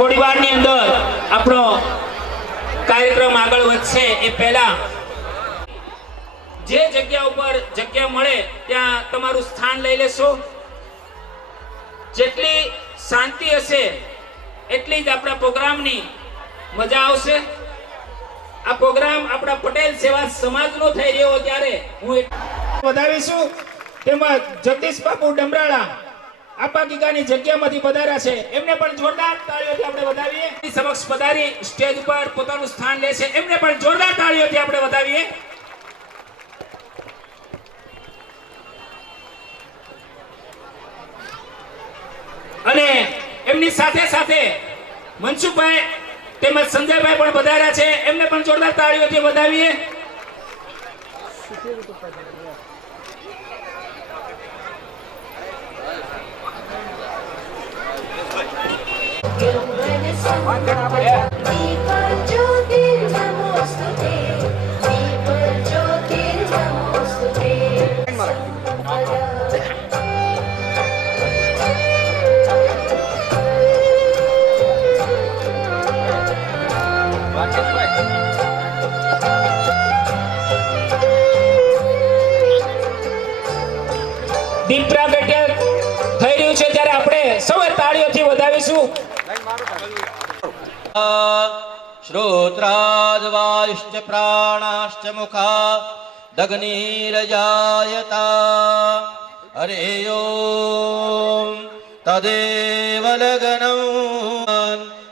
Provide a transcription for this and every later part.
થોડી વારની અંદર આપણો કાર્યક્રમ આગળ વધશે એ પહેલા જે જગ્યા ઉપર જગ્યા મળે ત્યાં તમારું સ્થાન લઈ લેશો। જેટલી શાંતિ હશે એટલી જ આપણા પ્રોગ્રામની મજા આવશે। આ પ્રોગ્રામ આપણા પટેલ સેવા સમાજનો થઈ રહ્યો ત્યારે હું વધાવીશું। તેમાં જગદીશ બાપુ ડમરાળા આપા ગીગાની જગ્યામાંથી પધાર્યા છે, એમને પણ જોરદાર તાળીઓથી આપણે વધાવીએ। સમક્ષ પધારી સ્ટેજ ઉપર પોતાનું સ્થાન લે છે, એમને પણ જોરદાર તાળીઓથી આપણે વધાવીએ। અને એમની સાથે સાથે મનસુખભાઈ તેમજ સંજયભાઈ પણ પધાર્યા છે, એમને પણ જોરદાર તાળીઓથી વધાવીએ। દીપ પ્રાગટ્ય થઈ રહ્યું છે ત્યારે આપણે સૌએ તાળીઓથી વધાવીશું। શ્રોત્રાદવાયુશ્ચ પ્રાણાશ્ચ મુખા દગ્નિરજાયતા હરે ઓમ તદેવ લગ્નમ।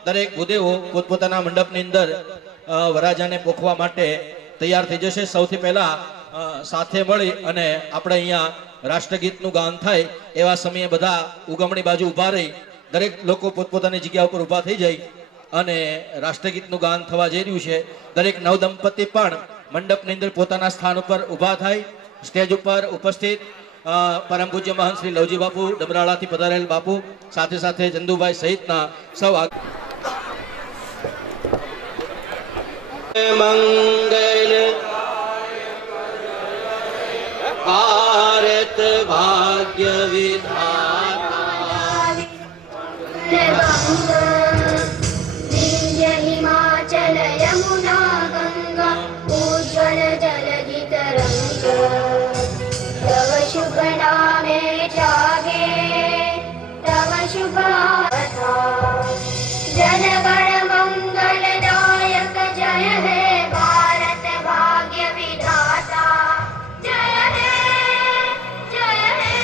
દરેક ભૂદેવો પોતપોતાના મંડપની અંદર વરાજાને પોખવા માટે તૈયાર થઈ જશે। સૌથી પહેલા સાથે મળી અને આપણે અહીંયા રાષ્ટ્રગીતનું ગાન થાય એવા સમયે બધા ઉગમણી બાજુ ઊભા રહી દરેક લોકો પોતપોતાની જગ્યા ઉપર ઊભા થઈ જાય અને રાષ્ટ્રગીતનું ગાન થવા જઈ રહ્યું છે। દરેક નવદંપતિ પણ મંડપની અંદર પોતાના સ્થાન ઉપર ઊભા થાય। સ્ટેજ ઉપર ઉપસ્થિત પરમ પૂજ્ય મહંત શ્રી લવજી બાપુ ડમરાળાથી પધારેલ બાપુ સાથે સાથે ચંદુભાઈ સહિતના સૌ મંગલ ભારત ભાગ્ય વિધાતા દિવ્ય હિમાચલ યમુના ગંગા ઉજ્જવલ જલધિ તરંગ તવ શુભ નામે જાગે તવ શુભ જનગણ મંગલદાયક જય હે ભારત ભાગ્ય વિધાતા જય હે જય હે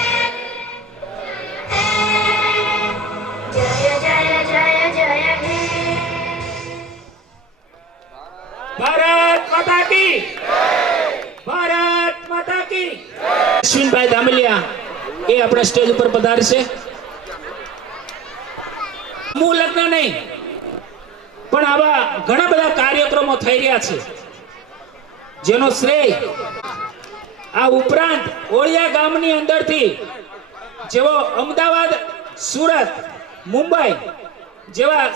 જય જય જય જય હે। ભારત માતા કી ભારત માતા કી। અશ્વિનભાઈ ધામલિયા એ આપણા સ્ટેજ ઉપર પધારશે। સમૂહ લગ્ન નહીં પણ આવા ઘણા બધા કાર્યક્રમો થઈ રહ્યા છે જેનો શ્રેય આ ઉપરાંત ઓળિયા ગામની અંદરથી જેવો અમદાવાદ, સુરત, મુંબઈ જેવા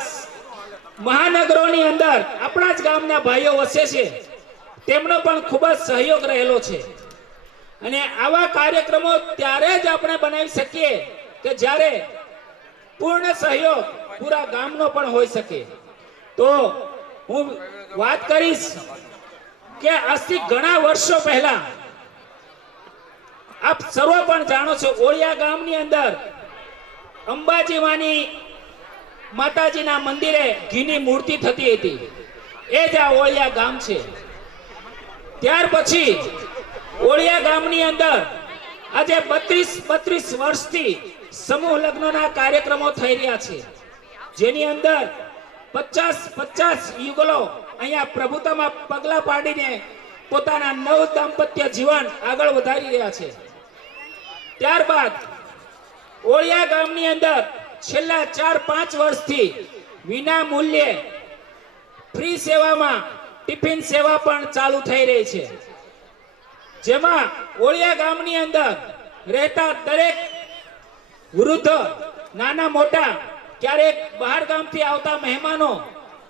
મહાનગરોની અંદર આપણા જ ગામના ભાઈઓ વસે છે, તેમનો પણ ખૂબ જ સહયોગ રહેલો છે। અને આવા કાર્યક્રમો ત્યારે જ આપણે બનાવી શકીએ કે જ્યારે પૂર્ણ સહયોગ પૂરા ગામનો પણ હોઈ શકે। તો હું વાત કરીશ કે આજથી ઘણા વર્ષો પહેલા આપ સર્વ પણ જાણો છો ઓળિયા ગામની અંદર અંબાજી માની માતાજીના મંદિરે ઘીની મૂર્તિ થતી હતી, એ જ આ ઓળિયા ગામ છે। ત્યાર પછી ઓળિયા ગામની અંદર આજે 32 વર્ષથી સમૂહ લગ્નના કાર્યક્રમો થઈ રહ્યા છે, જેની અંદર 50 યુગલો અહીંયા પ્રભુતામાં પગલા પાડીને પોતાના નવ દાંપત્ય જીવન આગળ વધારી રહ્યા છે। ત્યારબાદ ઓળિયા ગામની અંદર છેલ્લા 4-5 વર્ષથી વિના મૂલ્યે ફ્રી સેવામાં ટિફિન સેવા પણ ચાલુ થઈ રહી છે, જેમાં ઓળિયા ગામની અંદર રહેતા દરેક વૃદ્ધ નાના મોટા ક્યારેક બહાર ગામથી આવતા મહેમાનો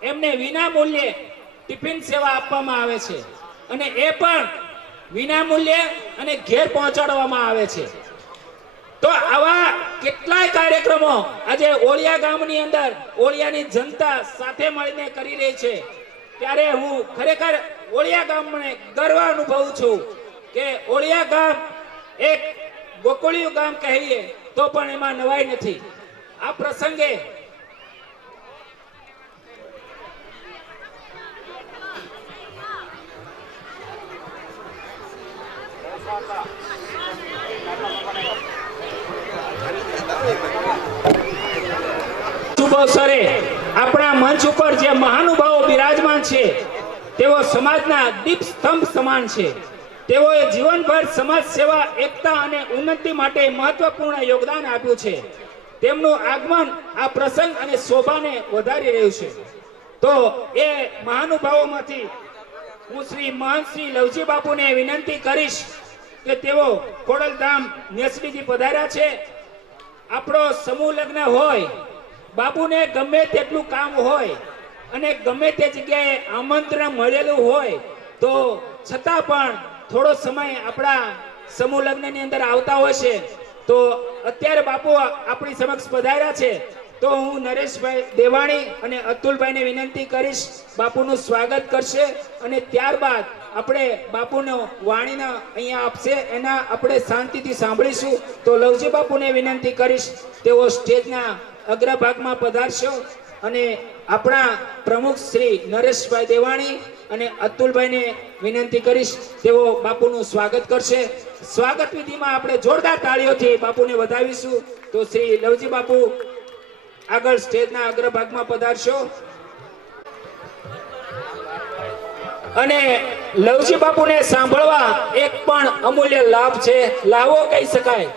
એમને વિના મૂલ્યે ટિફિન સેવા આપવામાં આવે છે અને એ પણ વિના મૂલ્યે અને ઘેર પહોંચાડવામાં આવે છે। તો આવા કેટલાય કાર્યક્રમો આજે ઓળિયા ગામની અંદર ઓળિયાની જનતા સાથે મળીને કરી રહી છે, ત્યારે હું ખરેખર ઓળિયા ગામને ગર્વ અનુભવું છું કે ઓળિયા ગામ એક ગોકુળિયું ગામ કહીએ તો પણ એમાં નવાઈ નથી. આ પ્રસંગે શુભ અવસરે આપણા મંચ ઉપર જે મહાનુભાવો બિરાજમાન છે તેઓ સમાજના દીપ સ્તંભ સમાન છે. તેઓએ જીવનભર સમાજ સેવા, એકતા અને ઉન્નતિ માટે મહત્વપૂર્ણ યોગદાન આપ્યું છે. તેમનું આગમન આ પ્રસંગ અને શોભાને વધારી રહ્યું છે. તો એ મહાનુભાવોમાંથી હું શ્રી મહંત શ્રી લવજી બાપુને વિનંતી કરીશ કે તેઓ ખોડલધામ નેસડીથી પધાર્યા છે. આપણો સમૂહ લગ્ન હોય, બાપુને ગમે તેટલું કામ હોય અને ગમે તે જગ્યાએ આમંત્રણ મળેલું હોય તો છતાં પણ થોડો સમય આપણા સમૂહ લગ્નની અંદર આવતા હોય છે. તો અત્યારે બાપુ આપણી સમક્ષ પધાર્યા છે, તો હું નરેશભાઈ દેવાણી અને અતુલભાઈને વિનંતી કરીશ બાપુનું સ્વાગત કરશે અને ત્યારબાદ આપણે બાપુનો વાણીના અહીંયા આપશે, એના આપણે શાંતિથી સાંભળીશું. તો લવજી બાપુને વિનંતી કરીશ તેઓ સ્ટેજના અગ્રભાગમાં પધારશો અને આપણા પ્રમુખ શ્રી નરેશભાઈ દેવાણી અને અતુલભાઈને વિનંતી કરીશ તેઓ બાપુનું સ્વાગત કરશે. સ્વાગત વિધિમાં આપણે જોરદાર તાળીઓથી બાપુને વધાવીશું. તો શ્રી લવજી બાપુ આગળ સ્ટેજના અગ્રભાગમાં પધારશો અને લવજી બાપુને સાંભળવા એક પણ અમૂલ્ય લાભ છે, લાવો કહી શકાય.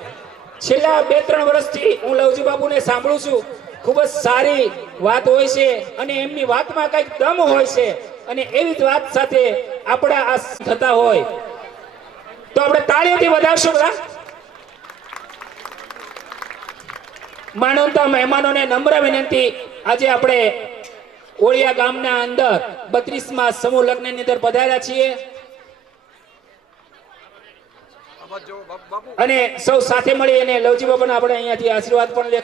છેલ્લા 2-3 વર્ષથી હું લવજી બાપુને સાંભળું છું. ખૂબ જ સારી વાત હોય છે અને એમની વાતમાં કંઈક દમ હોય છે અને એવી જ વાત સાથે આપણા આ થતા હોય તો આપણે તાળીઓથી વધારશું. માનવતા મહેમાનોને નમ્ર વિનંતી, આજે આપણે ઓળિયા ગામના અંદર 32માં સમૂહ લગ્નની અંદર પધાર્યા છીએ અને સૌ સાથે મળી અને લવજી બાપાના આપણે અહીંયાથી આશીર્વાદ પણ લે.